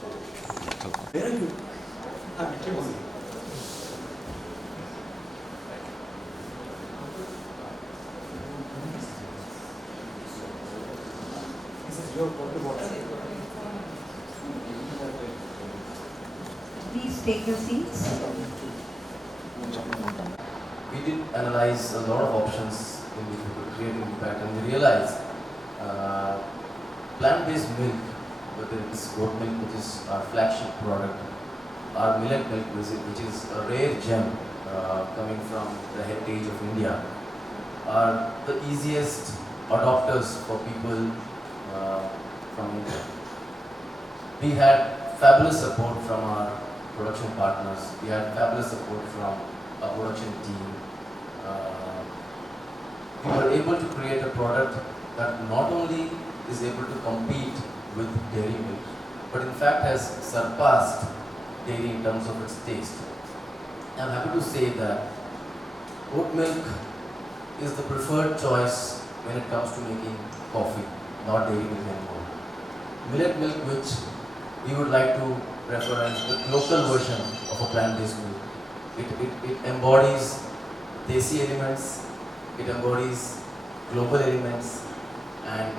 Very good. This is your water bottle. Please take your seats. We did analyze a lot of options in which we could create impact, and we realized plant-based milk, whether it's goat milk, which is our flagship product, or millet milk, which is a rare gem coming from the heritage of India, are the easiest adopters for people from India. We had fabulous support from our production partners. We had fabulous support from our production team. We were able to create a product that not only is able to compete with dairy milk, but in fact has surpassed dairy in terms of its taste. I'm happy to say that oat milk is the preferred choice when it comes to making coffee, not dairy milk anymore. Millet milk, which we would like to refer as the local version of a plant-based milk. It embodies desi elements, it embodies global elements, and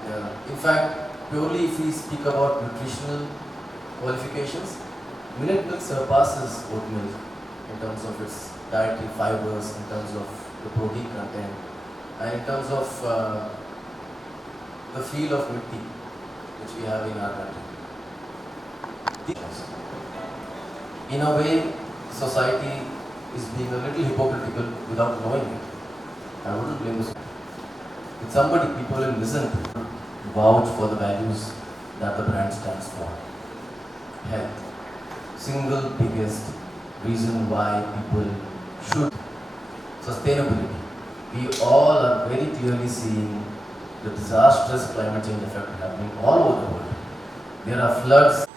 in fact, purely if we speak about nutritional qualifications, millet milk surpasses oat milk in terms of its dietary fibers, in terms of the protein content, and in terms of the feel of milk tea which we have in our country. In a way, society is being a little hypocritical without knowing it. I wouldn't blame this. With somebody people will listen to, vouch for the values that the brand stands for. Health. Single biggest reason why people should. Sustainability. We all are very clearly seeing the disastrous climate change effect happening all over the world. There are floods.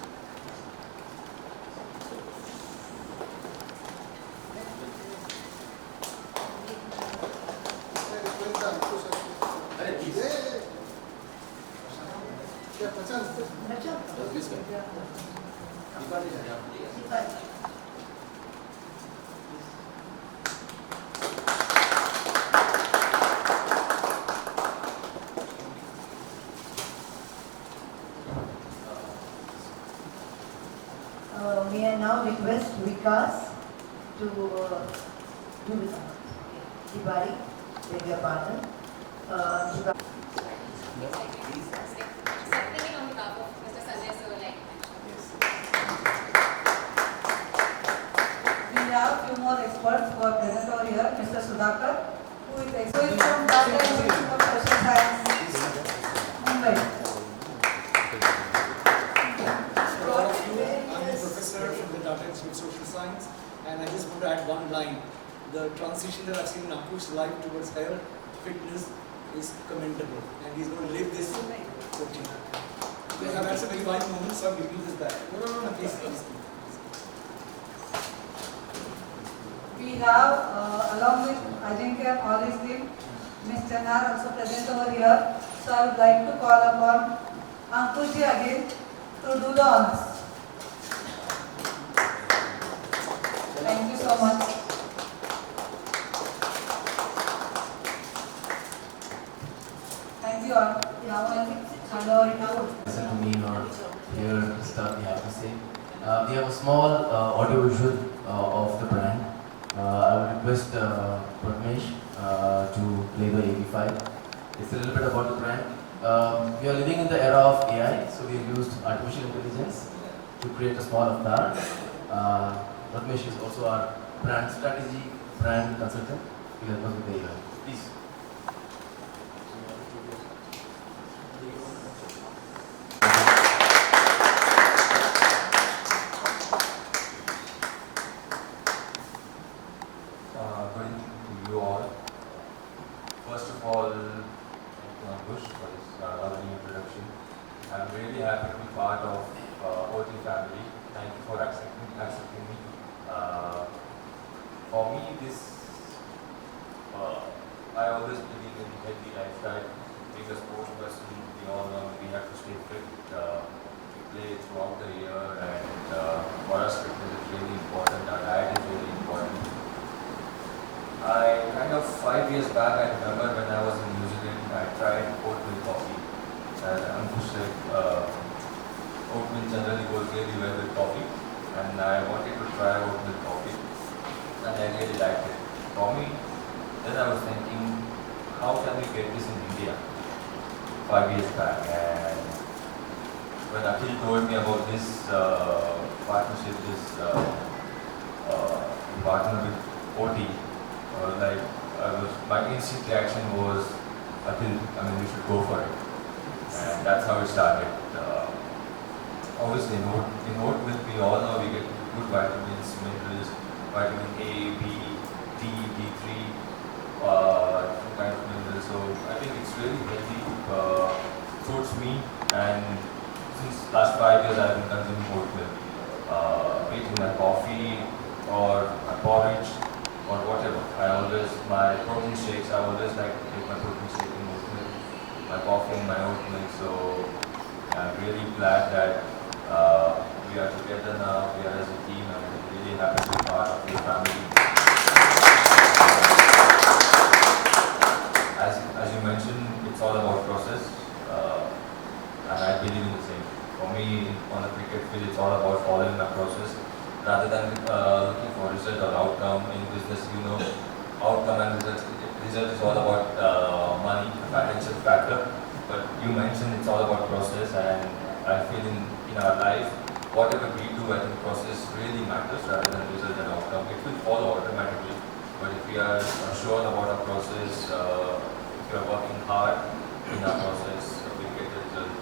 May I now request Vikas to do the honors. Tiwari, beg your pardon. Accepting on behalf of Mr. Sanjay sir, like We have few more experts who are present over here. Mr. Sudhakar, who is from Tata Institute of Social Science, Mumbai. I'm a professor from the Tata Institute of Social Science, and I just want to add one line. The transition that I've seen in Ankush's life towards health, fitness is commendable, and he's going to live this routine. Because I've had some very fine moments, so I'm giving you this back. No, please. We have, along with Ajinkya and all his team, Ms. Chanar also present over here. So I would like to call upon Ankushji again to do the honors. Thank you so much. Thank you all. Now I hand over to Listen to me or hear stuff we have to say. We have a small audio-visual of the brand. I would request Pratmesh to play the AV5. It's a little bit about the brand. We are living in the era of AI, so we have used artificial intelligence to create a small avatar. Pratmesh is also our brand strategy, brand consultant. He'll help us with the AI. Please. Good evening to you all. First of all, thank you, Ankush, for this lovely introduction. I'm really happy to be part of OT family. Thank you for accepting me. For me, I always believe in healthy lifestyle. Being a sports person, we all know we have to stay fit. We play throughout the year, and years back, I remember when I was in New Zealand, I tried oat milk coffee. As Ankush said, oat milk generally goes really well with coffee, and I wanted to try oat milk coffee, and I really liked it. For me, then I was thinking, how can we get this in India? 5 years back, and when Akhil told me about this partnership, this partner with OT, like my instant reaction was, Akhil, I mean, we should go for it, and that's how it started. Obviously, in oat milk, we all know we get good vitamins, minerals, vitamin A, B, D, D3, different kind of minerals. So I think it's really healthy, suits me, and since last 5 years I've been consuming oat milk, be it in my coffee or my porridge or whatever. My protein shakes, I always like to take my protein shake in oat milk, my coffee and my oat milk. So I'm really glad that we are together now, we are as a team, and I'm really happy to be part of your family. As you mentioned, it's all about process, and I believe in the same. For me, on the cricket field, it's all about following the process rather than looking for result or outcome. In business, outcome and result. Result is all about money, the financial factor. But you mentioned it's all about process, and I feel in our life, whatever we do, I think process really matters rather than result and outcome. It will follow automatically. But if we are sure about our process, if we are working hard in our process, we get the result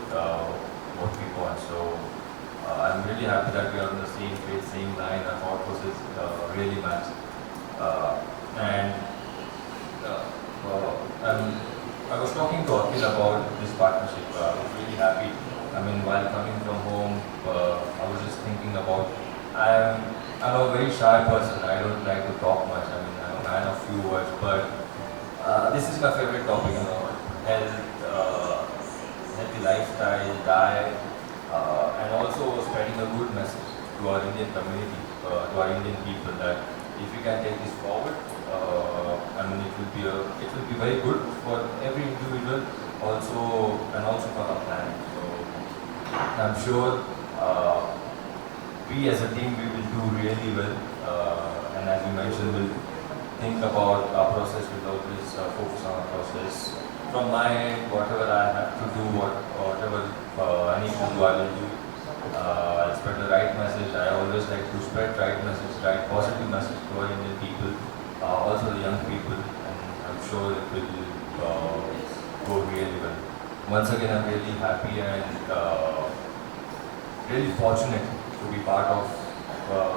what we want. So I'm really happy that we are on the same page, same line. Our thought process really match. I was talking to Akhil about this partnership. I was really happy. I mean, while coming from home, I was just thinking about. I'm a very shy person. I don't like to talk much. I mean, I'm a man of few words. But this is my favorite topic. Health, healthy lifestyle, diet, and also spreading a good message to our Indian community, to our Indian people that if we can take this forward, I mean, it will be very good for every individual, also for our planet. So I'm sure we as a team we will do really well, and as you mentioned, we'll think about our process. We'll always focus on our process. From my end, whatever I have to do, whatever I need to do, I will do. I'll spread the right message. I always like to spread right message, right positive message to our Indian people, also the young people, and I'm sure it will go really well. Once again, I'm really happy and really fortunate to be part of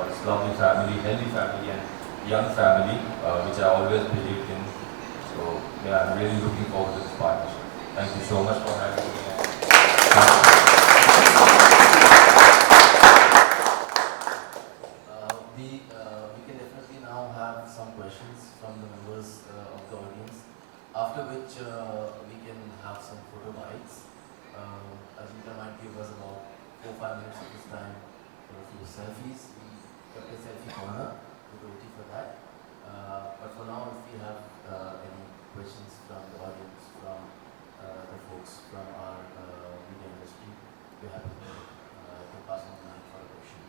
this lovely family, healthy family, and young family, which I always believed in. So yeah, I'm really looking forward to this partnership. Thank you so much for having me. We can definitely now have some questions from the members of the audience, after which we can have some photo bites. Ajita might give us about 4-5 minutes of his time for a few selfies. We kept a selfie corner, we're waiting for that. But for now, if we have any questions from the audience, from the folks from our media industry, we're happy to pass on the mic for a question.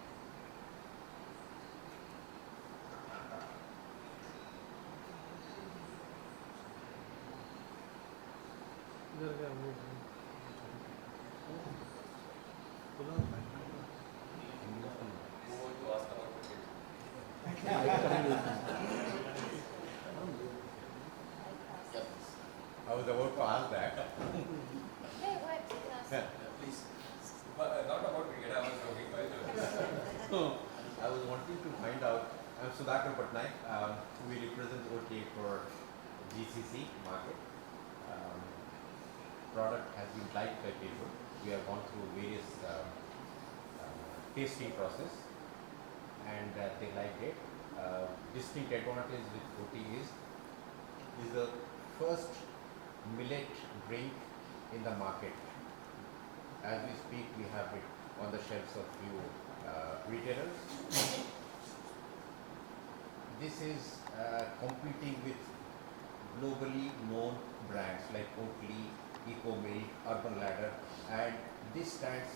I was about to ask that. Hey, what? You can ask. Please. Not about cricket, I was talking about I was wanting to find out. I'm Sudhakar Patnaik. We represent OTA for GCC market. Product has been liked by people. We have gone through various tasting process, and they liked it. Distinct advantage with OT is the first millet drink in the market. As we speak, we have it on the shelves of few retailers. This is competing with globally known brands like Oatly, Ecomilk, Urban Ladder, and this stands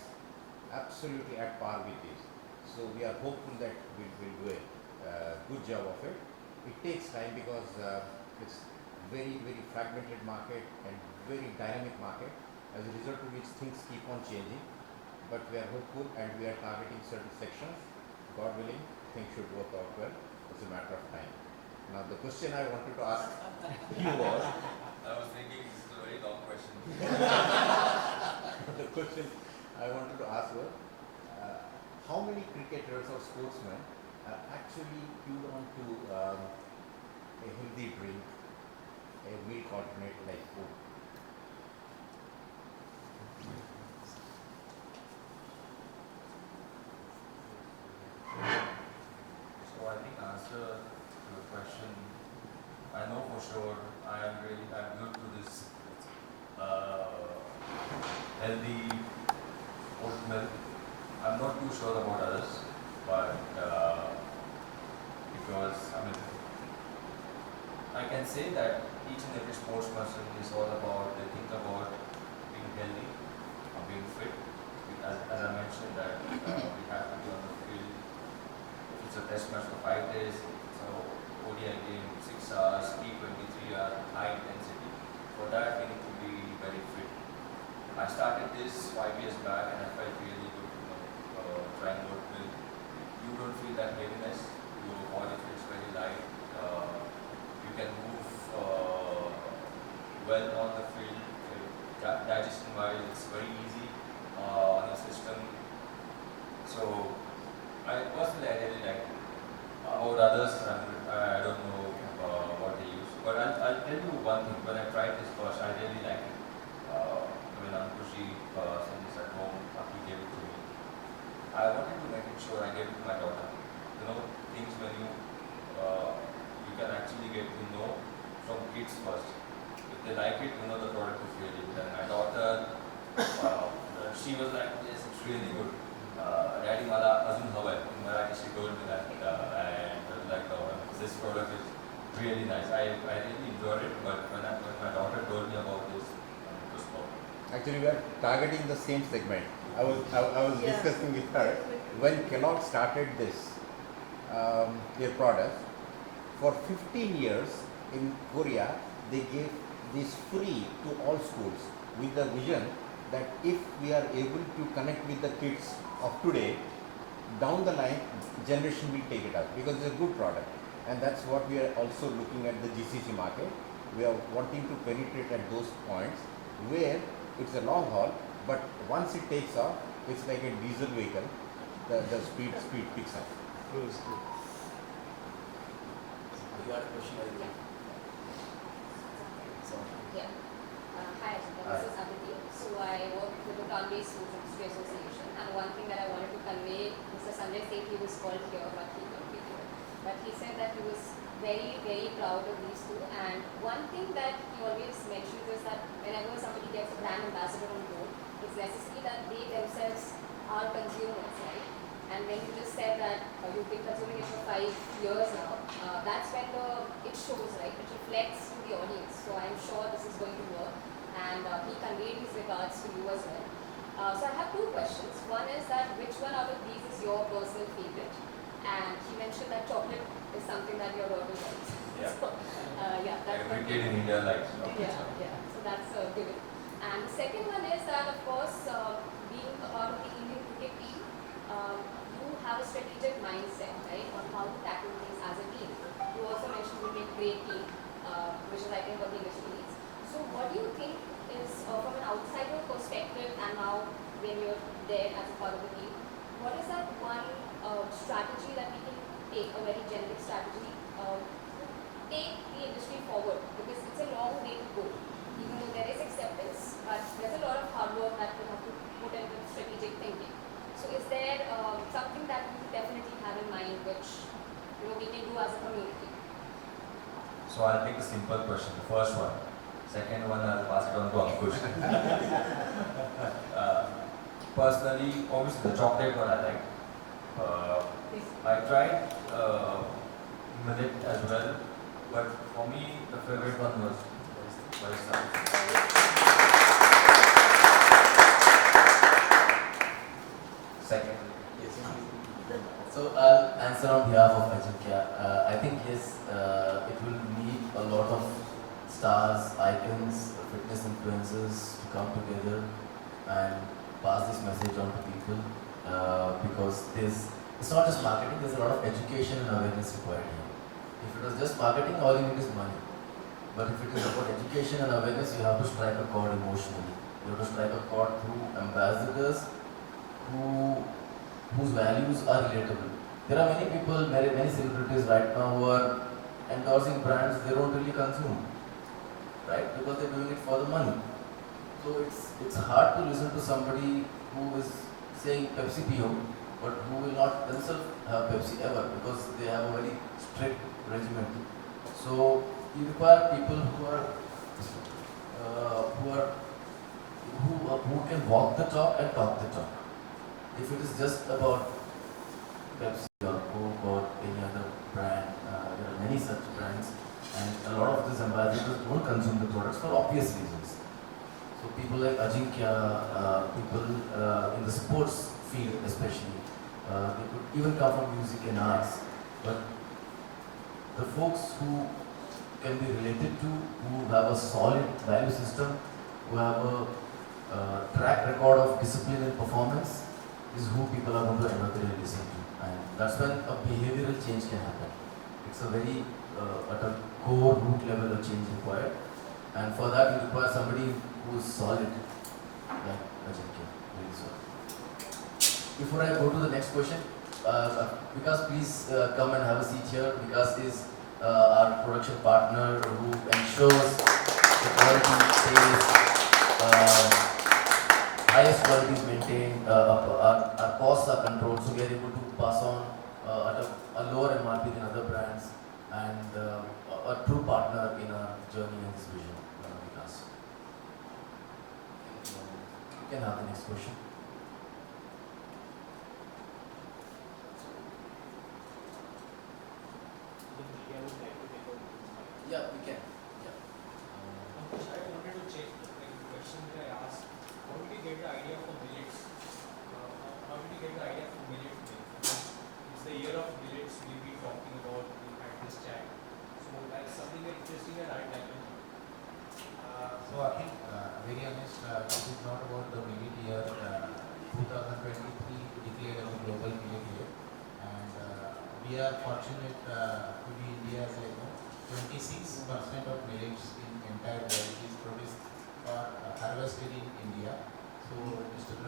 absolutely at par with this. So we are hopeful that we'll do a good job of it. It takes time because it's very fragmented market and very dynamic market, as a result of which things keep on changing. But we are hopeful and we are targeting certain sections. God willing, things should work out well. It's a matter of time. Now the question I wanted to ask you was, I was thinking this is a very long question. the question I wanted to ask was, how many cricketers or sportsmen are actually queued on to a healthy drink, a milk alternate like Coke? So I think answer to the question, I know for sure I'm good to this healthy oat milk. I'm not too sure about others, but because I can say that each and every sports person is all about, they think about being healthy, being fit. As I mentioned that we have to be on the field. If it's a test match for 5 days, it's a ODI game, 6 hours, T20, 3 hour, high intensity. For that, we need to be very fit. I started this 5 years back and I felt really good, trying oat milk. You don't feel that heaviness, your body feels very light. You can move well on the field. Digestion wise, it's very easy on the system. So, I personally really like it. About others, I don't know what they use. But I'll tell you one thing. When I tried this first, I really liked it. When Ankushi sent this at home, he gave it to me. I wanted to make it sure I gave it to my daughter. You know, things when you can actually get to know from kids first. If they like it, you know the product is really good. And my daughter, she was like, yes, it's really good. Daddy Mala Azun Hawai, in Marathi she told me that, and I was like, oh, this product is really nice. I really enjoyed it, but when my daughter told me about this, it was perfect. Actually, we are targeting the same segment. I was Yeah. discussing with her when Kellogg started this their product. For 15 years in Korea, they gave this free to all schools with the vision that if we are able to connect with the kids of today, down the line, generation will take it up because it's a good product. And that's what we are also looking at the GCC market. We are wanting to penetrate at those points where it's a long haul, but once it takes off, it's like a diesel vehicle. The speed picks up. You had a question, I think. So, Yeah. Hi, Ajita. This is Aditi. So I work with the Plant-Based Foods Industry Association, and one thing that I wanted to convey, Mr. Sanjay said he was called here, but he couldn't be here. But he said that he was very proud of these two. And one thing that he always mentions is that whenever somebody gets a brand ambassador on board, it's necessary that they themselves are consumers, right? And when you just said that you've been consuming it for 5 years now, that's when it shows, right? It reflects to the audience. So I'm sure this is going to work. And he conveyed his regards to you as well. So I have 2 questions. One is that which one out of these is your personal favorite? And he mentioned that chocolate is something that your daughter likes. Yeah. So, yeah, that's Every one kid thing. in India likes chocolate. Yeah. So that's a given. And the second one is that, of course, being a part of the Indian cricket team, you have a strategic mindset, right, on how to tackle things as a team. You also mentioned you make a great team, which is, I think, what the industry needs. So what do you think is, from an outsider perspective, and now when you're there as a part of the team, what is that one strategy that we can take, a very generic strategy, take the industry forward, because it's a long way to go. Even though there is acceptance, but there's a lot of hard work that we have to put into strategic thinking. So is there something that we definitely have in mind which we can do as a community? So I'll take a simple question, the first one. Second one, I'll pass it on to Ankush. Personally, obviously the chocolate one I like. I tried millet as well, but for me the favorite one was Barista. Second. So I'll answer on behalf of Ajinkya. I think yes, it will need a lot of stars, icons, fitness influencers to come together and pass this message on to people because it's not just marketing, there's a lot of education and awareness required here. If it was just marketing, all you need is money. But if it is about education and awareness, you have to strike a chord emotionally. You have to strike a chord through ambassadors whose values are relatable. There are many people, many celebrities right now who are endorsing brands they don't really consume, right? Because they're doing it for the money. So it's hard to listen to somebody who is saying Pepsi Pio, but who will not themselves have Pepsi ever because they have a very strict regimen. So you require people who can walk the talk and talk the talk. If it is just about Pepsi or Coke or any other brand, there are many such brands, and a lot of these ambassadors don't consume the products for obvious reasons. So people like Ajinkya, people in the sports field especially, they could even come from music and arts, but the folks who can be related to, who have a solid value system, who have a track record of discipline and performance, is who people are going to end up really listen to. And that's when a behavioral change can happen. It's a very, at a core root level of change required. And for that you require somebody who is solid, like Ajinkya, really solid. Before I go to the next question, Vikas, please come and have a seat here. Vikas is our production partner who ensures the quality stays, highest quality is maintained, our costs are controlled, so we are able to pass on at a lower MRP than other brands, and a true partner in our journey and this vision, Vikas. You can have the next question. Yeah, we can. Yeah. Ankush, I wanted to check, like the question that I asked, how did you get the idea for millets? How did you get the idea for millet milk? Because it's the year of millets we've been talking about at this chat. So that's something very interesting that I'd like to know. So I think, very honest, this is not about the millet year. 2023 declared as a global millet year, and we are fortunate to be India's 26% of millets in entire world is produced or harvested in India. So Mr.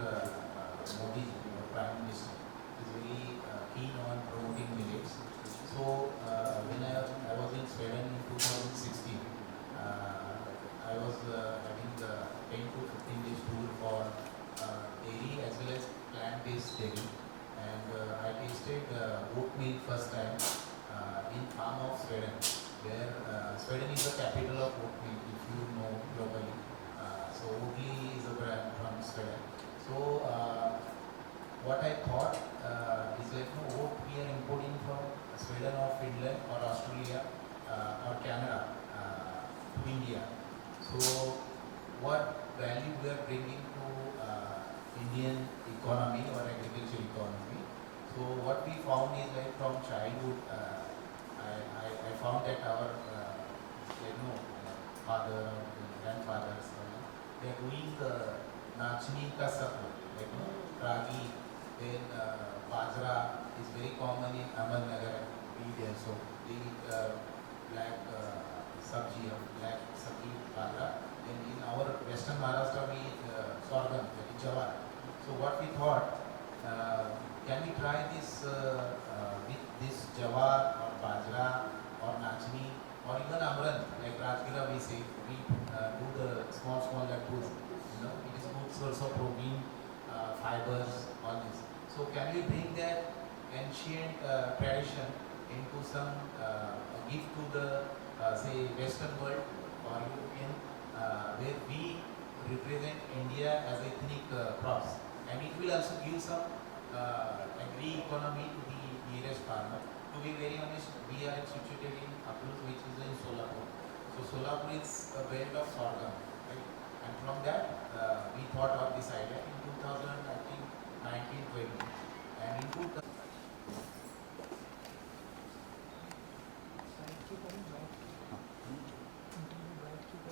Modi, Prime Minister, is very keen on promoting millets. So when I was in Sweden in 2016, I was having the 10 to 15 days tour for dairy as well as plant-based dairy, and I tasted oat milk first time in farm of Sweden, where Sweden is the capital of oat milk, if you know globally. So Oatly is a brand from Sweden. So what I thought is like, no, oat we are importing from Sweden or Finland or Australia or Canada to India. So what value we are bringing to Indian economy or agriculture economy? So what we found is like from childhood, I found that our father or grandfathers, they are doing the nachni ka sappo, like ragi, then bajra is very common in Ahmednagar and we there. So they eat black sabji or black sabji bajra. And in our western Maharashtra we eat sorghum, that is jawar. So what we thought, can we try this with this jawar or bajra or nachni or even amran, like Rajgira we say, we do the small laddus, it is good source of protein, fibers, all this. So can we bring that ancient tradition into some gift to the say western world or European, where we represent India as ethnic crops, and it will also give some agri economy to the nearest farmer. To be very honest, we are situated in Aklus, which is in Solapur. So So Solapur is a brand of sorghum, right? And from that, we thought of this idea in 2000, I think 1920, and in 2000.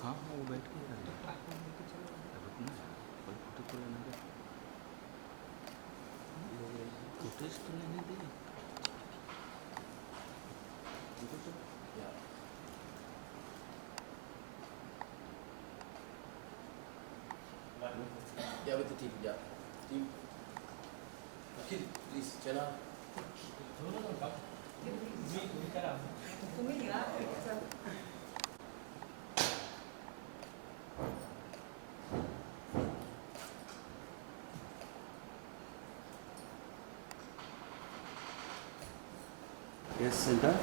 हाँ हाँ वो बैठ के footage तो लेने दे Yeah, with the team, yeah. Team. Akhil, please, चला. तुम्ही घ्या चल. Yes, center.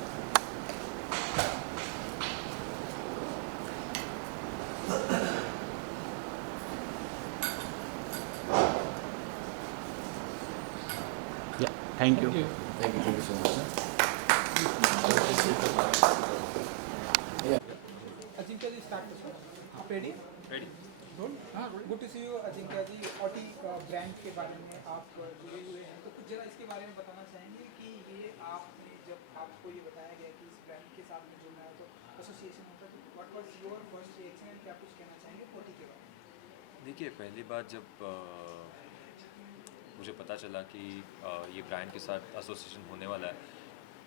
Yeah, thank you. Thank you so much. Sir. Ajinkya ji, start the show. आप ready? Ready. Good. Good to see you, Ajinkya ji. OT brand के बारे में आप जुड़े हुए हैं, तो कुछ जरा इसके बारे में बताना चाहेंगे कि ये आपने जब आपको ये बताया गया कि इस ब्रांड के साथ में जुड़ना है तो एसोसिएशन होता है, तो what was your first reaction and क्या कुछ कहना चाहेंगे OT के बारे में? देखिए, पहली बार जब मुझे पता चला कि ये ब्रांड के साथ एसोसिएशन होने वाला है,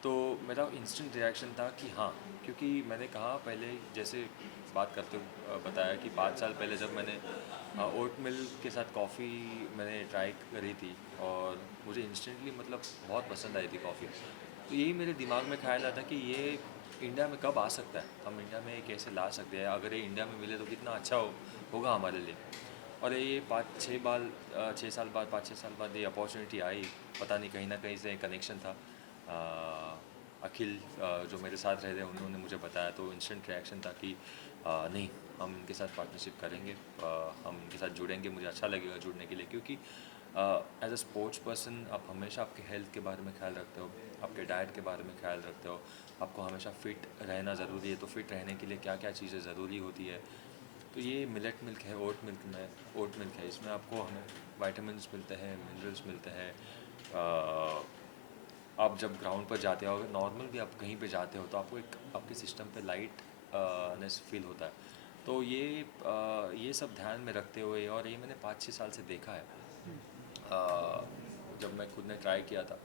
तो मेरा इंस्टेंट रिएक्शन था कि हाँ, क्योंकि मैंने कहा पहले जैसे बात करते हुए बताया कि 5 साल पहले जब मैंने ओट मिल के साथ कॉफ़ी मैंने ट्राई करी थी और मुझे इंस्टेंटली मतलब बहुत पसंद आई थी कॉफ़ी। तो यही मेरे दिमाग में ख्याल आता कि ये इंडिया में कब आ सकता है, हम इंडिया में कैसे ला सकते हैं, अगर ये इंडिया में मिले तो कितना अच्छा होगा हमारे लिए। और ये 5-6 साल बाद ये अपॉर्चुनिटी आई, पता नहीं कहीं ना कहीं से कनेक्शन था। अखिल जो मेरे साथ रहते हैं उन्होंने मुझे बताया, तो इंस्टेंट रिएक्शन था कि नहीं, हम इनके साथ पार्टनरशिप करेंगे, हम इनके साथ जुड़ेंगे, मुझे अच्छा लगेगा जुड़ने के लिए, क्योंकि एज अ स्पोर्ट्स पर्सन आप हमेशा आपके हेल्थ के बारे में ख्याल रखते हो, आपके डाइट के बारे में ख्याल रखते हो, आपको हमेशा फ़िट रहना ज़रूरी है। तो फिट रहने के लिए क्या क्या चीज़ें ज़रूरी होती है, तो ये मिलेट मिल्क है, ओट मिल्क है, इसमें आपको हमें विटामिन्स मिलते हैं, मिनरल्स मिलते हैं। आप जब ग्राउंड पर जाते हो, अगर नॉर्मल भी आप कहीं पे जाते हो तो आपको एक आपके सिस्टम पे लाइटनेस फील होता है। तो ये सब ध्यान में रखते हुए, और ये मैंने 5-6 साल से देखा है। जब मैं खुद ने ट्राई किया था,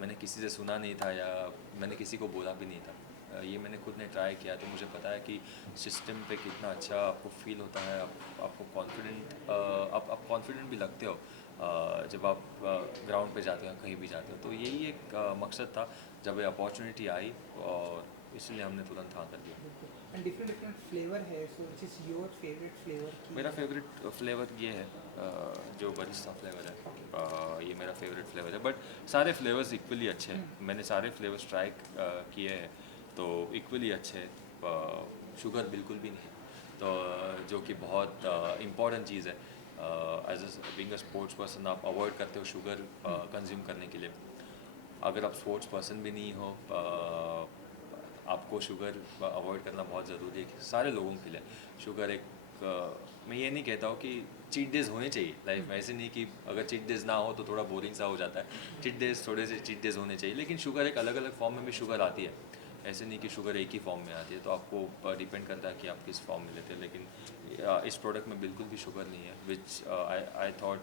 मैंने किसी से सुना नहीं था या मैंने किसी को बोला भी नहीं था, ये मैंने खुद ने ट्राई किया, तो मुझे पता है कि सिस्टम पे कितना अच्छा आपको फील होता है, आपको कॉन्फिडेंट आप कॉन्फिडेंट भी लगते हो जब आप ग्राउंड पे जाते हो, कहीं भी जाते हो। तो यही एक मकसद था जब ये अपॉर्चुनिटी आई, और इसलिए हमने तुरंत हाँ कर दिया। एंड डिफरेंट फ्लेवर है, so which is your favourite flavour? मेरा फेवरेट फ्लेवर ये है, जो बरिस्ता फ्लेवर है, ये मेरा फेवरेट फ्लेवर है। बट सारे फ्लेवर्स इक्वली अच्छे हैं, मैंने सारे फ्लेवर्स ट्राई किए हैं, तो इक्वली अच्छे हैं। शुगर बिल्कुल भी नहीं, तो जो कि बहुत इम्पॉर्टेंट चीज़ है। As being a sports person आप अवॉइड करते हो शुगर कंज्यूम करने के लिए। अगर आप स्पोर्ट्स पर्सन भी नहीं हो, आपको शुगर अवॉइड करना बहुत ज़रूरी है सारे लोगों के लिए। शुगर एक मैं ये नहीं कहता हूँ कि चीट डेज होने चाहिए लाइफ में, ऐसे नहीं कि अगर चीट डेज ना हो तो थोड़ा बोरिंग सा हो जाता है। चीट डेज थोड़े से चीट डेज होने चाहिए, लेकिन शुगर एक अलग अलग फॉर्म में भी शुगर आती है, ऐसे नहीं कि शुगर एक ही फॉर्म में आती है। तो आपको डिपेंड करता है कि आप किस फॉर्म में लेते हैं, लेकिन इस प्रोडक्ट में बिल्कुल भी शुगर नहीं है, which I thought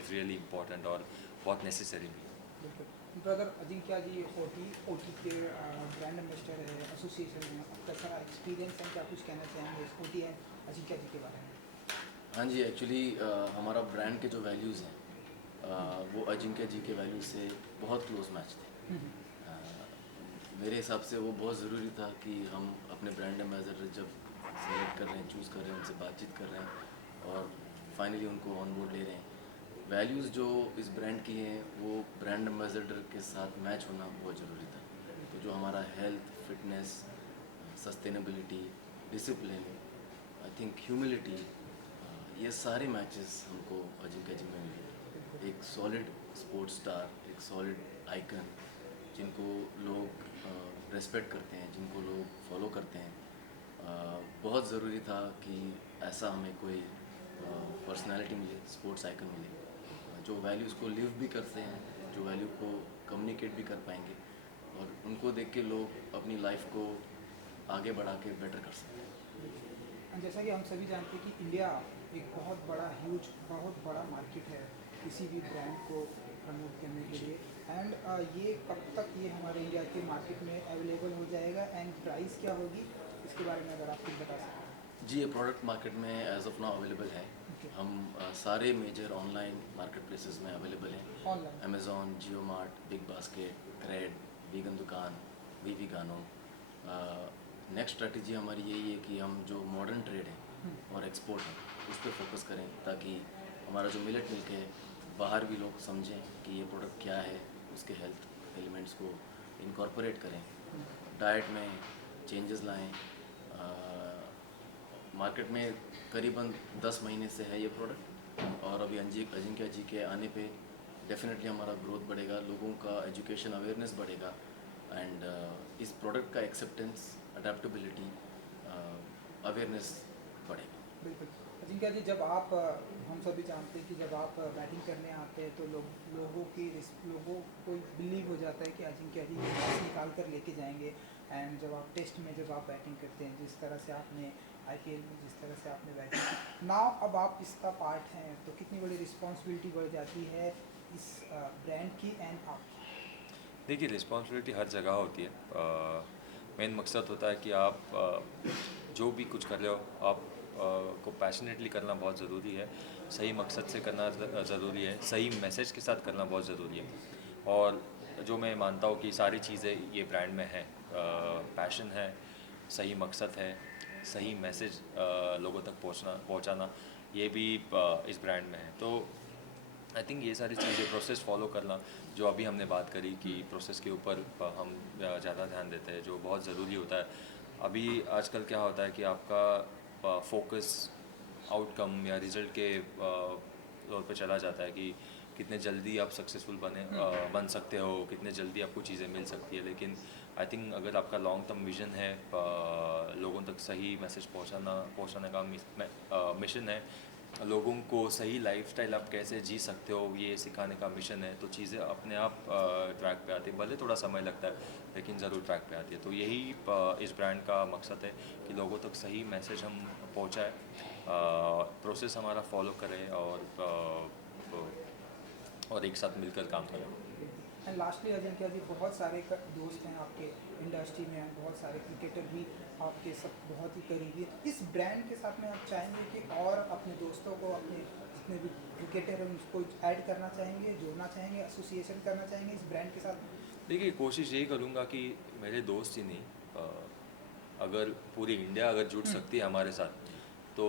is really important और बहुत नेसेसरी भी है। ब्रदर अजिंक्य जी ओटी के ब्रांड एम्बेसडर है, एसोसिएशन है, आपका सारा एक्सपीरियंस है, क्या कुछ कहना चाहेंगे ओटी एंड अजिंक्य जी के बारे में? हाँ जी, एक्चुअली हमारा ब्रांड के जो वैल्यूज़ हैं वो अजिंक्य जी के वैल्यूज़ से बहुत क्लोज मैच थे। मेरे हिसाब से वो बहुत ज़रूरी था कि हम अपने ब्रांड एम्बेसडर जब सेलेक्ट कर रहे हैं, चूज़ कर रहे हैं, उनसे बातचीत कर रहे हैं और फाइनली उनको ऑन बोर्ड ले रहे हैं। वैल्यूज़ जो इस ब्रांड की हैं वो ब्रांड एम्बेसडर के साथ मैच होना बहुत ज़रूरी था। तो जो हमारा health, fitness, sustainability, discipline, I think humility, ये सारे मैचेस हमको अजिंक्य जी में मिले। एक सॉलिड स्पोर्ट्स स्टार, एक सॉलिड आइकन, जिनको लोग रेस्पेक्ट करते हैं, जिनको लोग फॉलो करते हैं, बहुत ज़रूरी था कि ऐसा हमें कोई पर्सनालिटी मिले, स्पोर्ट्स आइकन मिले, जो वैल्यूज़ को लिव भी करते हैं, जो वैल्यू को कम्युनिकेट भी कर पाएंगे और उनको देख के लोग अपनी लाइफ को आगे बढ़ा के बेटर कर सकते हैं। जैसा कि हम सभी जानते हैं कि इंडिया एक बहुत बड़ा बहुत बड़ा मार्केट है किसी भी ब्रांड को प्रमोट करने के लिए। एंड ये कब तक ये हमारे इंडिया के मार्केट में अवेलेबल हो जाएगा एंड प्राइस क्या होगी, इसके बारे में अगर आप कुछ बता सकें। जी, ये प्रोडक्ट मार्केट में एज ऑफ नाउ अवेलेबल है। हम सारे मेजर ऑनलाइन मार्केट प्लेसेस में अवेलेबल हैं। Online Amazon, Jio mart, big basket, Cred, vegan Dukan, वीवी गानो। नेक्स्ट स्ट्रेटजी हमारी यही है कि हम जो मॉडर्न ट्रेड है और एक्सपोर्ट है उस पर फोकस करें, ताकि हमारा जो मिलेट मिल्क है बाहर भी लोग समझें कि ये प्रोडक्ट क्या है, उसके हेल्थ एलिमेंट्स को इनकॉर्पोरेट करें, डाइट में चेंजेस लाएं। मार्केट में करीबन 10 महीने से है ये प्रोडक्ट और अभी अजिंक्य जी के आने पे डेफिनेटली हमारा ग्रोथ बढ़ेगा, लोगों का एजुकेशन अवेयरनेस बढ़ेगा एंड इस प्रोडक्ट का एक्सेप्टेंस, अडेप्टेबिलिटी, अवेयरनेस बढ़ेगा। बिल्कुल अजिंक्य जी, जब आप हम सभी जानते हैं कि जब आप बैटिंग करने आते हैं तो लोगों को बिलीव हो जाता है कि अजिंक्य जी टॉस निकाल कर लेके जाएंगे। एंड जब आप टेस्ट में जब आप बैटिंग करते हैं, जिस तरह से आपने आईपीएल में जिस तरह से आपने बैटिंग की, नाउ अब आप इसका पार्ट हैं तो कितनी बड़ी रिस्पॉन्सिबिलिटी बढ़ जाती है इस ब्रांड की एंड आपकी। देखिए, रिस्पॉन्सिबिलिटी हर जगह होती है। मेन मकसद होता है कि आप जो भी कुछ कर रहे हो आप को पैशनेटली करना बहुत ज़रूरी है, सही मकसद से करना ज़रूरी है, सही मैसेज के साथ करना बहुत ज़रूरी है। और जो मैं मानता हूँ कि सारी चीज़ें ये ब्रांड में हैं, पैशन है, सही मकसद है, सही मैसेज लोगों तक पहुँचाना, ये भी इस ब्रांड में है। तो आई थिंक ये सारी चीज़ें, प्रोसेस फॉलो करना, जो अभी हमने बात करी कि प्रोसेस के ऊपर हम ज़्यादा ध्यान देते हैं, जो बहुत ज़रूरी होता है। अभी आजकल क्या होता है कि आपका फोकस आउटकम या रिज़ल्ट के तौर पे चला जाता है कि कितने जल्दी आप सक्सेसफुल बन सकते हो, कितने जल्दी आपको चीज़ें मिल सकती है। लेकिन आई थिंक अगर आपका लॉन्ग टर्म विज़न है, लोगों तक सही मैसेज पहुंचाने का मिशन है, लोगों को सही लाइफस्टाइल आप कैसे जी सकते हो ये सिखाने का मिशन है, तो चीज़ें अपने आप ट्रैक पे आती है। भले थोड़ा समय लगता है लेकिन ज़रूर ट्रैक पे आती है। तो यही इस ब्रांड का मकसद है कि लोगों तक सही मैसेज हम पहुंचाएं, प्रोसेस हमारा फॉलो करें और एक साथ मिलकर काम करें। एंड लास्टली अजिंक्य जी, बहुत सारे दोस्त हैं आपके इंडस्ट्री में, बहुत सारे क्रिकेटर भी आपके सब बहुत ही करीबी हैं। इस ब्रांड के साथ में आप चाहेंगे कि और अपने दोस्तों को, अपने जितने भी क्रिकेटर हैं उसको ऐड करना चाहेंगे, जोड़ना चाहेंगे, एसोसिएशन करना चाहेंगे इस ब्रांड के साथ? देखिए, कोशिश यही करूँगा कि मेरे दोस्त ही नहीं, अगर पूरी इंडिया अगर जुड़ सकती है हमारे साथ, तो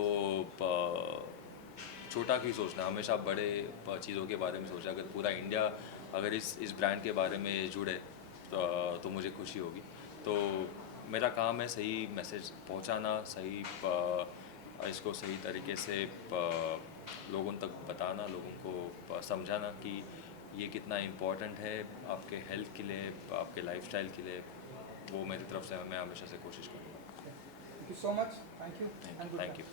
छोटा क्यों सोचना, हमेशा बड़े चीज़ों के बारे में सोचा। अगर पूरा इंडिया अगर इस ब्रांड के बारे में जुड़े तो मुझे खुशी होगी। तो मेरा काम है सही मैसेज पहुंचाना, इसको सही तरीके से लोगों तक बताना, लोगों को समझाना कि ये कितना इम्पोर्टेंट है आपके हेल्थ के लिए, आपके लाइफस्टाइल के लिए। वो मेरी तरफ से मैं हमेशा से कोशिश करूँगा। Thank you so much, thank you and good thank you.